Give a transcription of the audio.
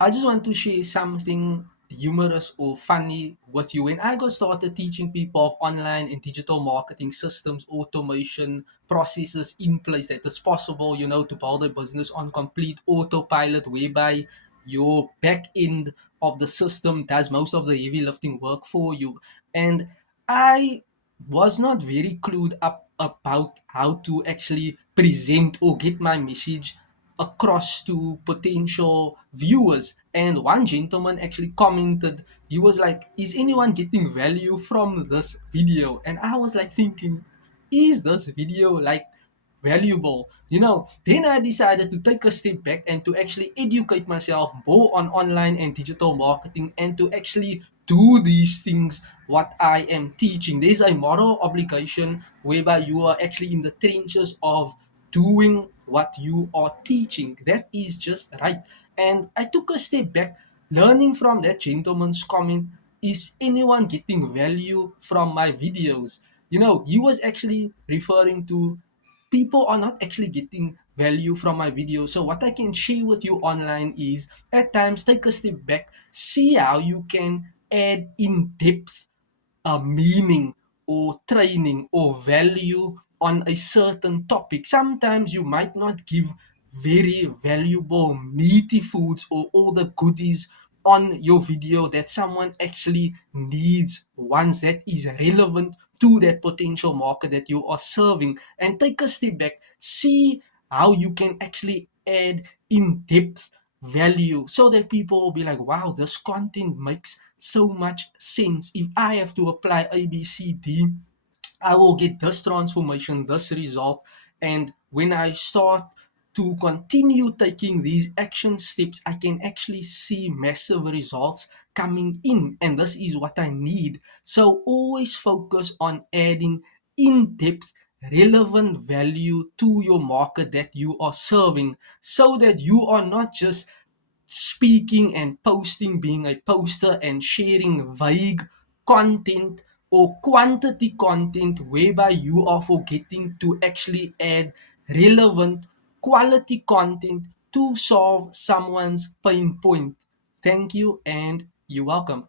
I just want to share something humorous or funny with you. When I got started teaching people of online and digital marketing systems, automation processes in place that it's possible, to build a business on complete autopilot, whereby your back end of the system does most of the heavy lifting work for you. And I was not very clued up about how to actually present or get my message across to potential viewers. And one gentleman actually commented, he was like, "Is anyone getting value from this video?" And I was like thinking, is this video like valuable? Then I decided to take a step back and to actually educate myself more on online and digital marketing, and to actually do these things what I am teaching. There's a moral obligation whereby you are actually in the trenches of doing what you are teaching. That is just right. And I took a step back, learning from that gentleman's comment. Is anyone getting value from my videos? He was actually referring to people are not actually getting value from my video. So what I can share with you online is, at times, take a step back, see how you can add in-depth meaning or training or value on a certain topic. Sometimes you might not give very valuable meaty foods or all the goodies on your video that someone actually needs, ones that is relevant to that potential market that you are serving. And take a step back, see how you can actually add in-depth value, so that people will be like, wow, this content makes so much sense. If I have to apply ABCD, I will get this transformation, this result. And when I start to continue taking these action steps, I can actually see massive results coming in. And this is what I need. So always focus on adding in depth, relevant value to your market that you are serving, so that you are not just speaking and posting, being a poster and sharing vague content or quantity content, whereby you are forgetting to actually add relevant quality content to solve someone's pain point. Thank you, and you're welcome.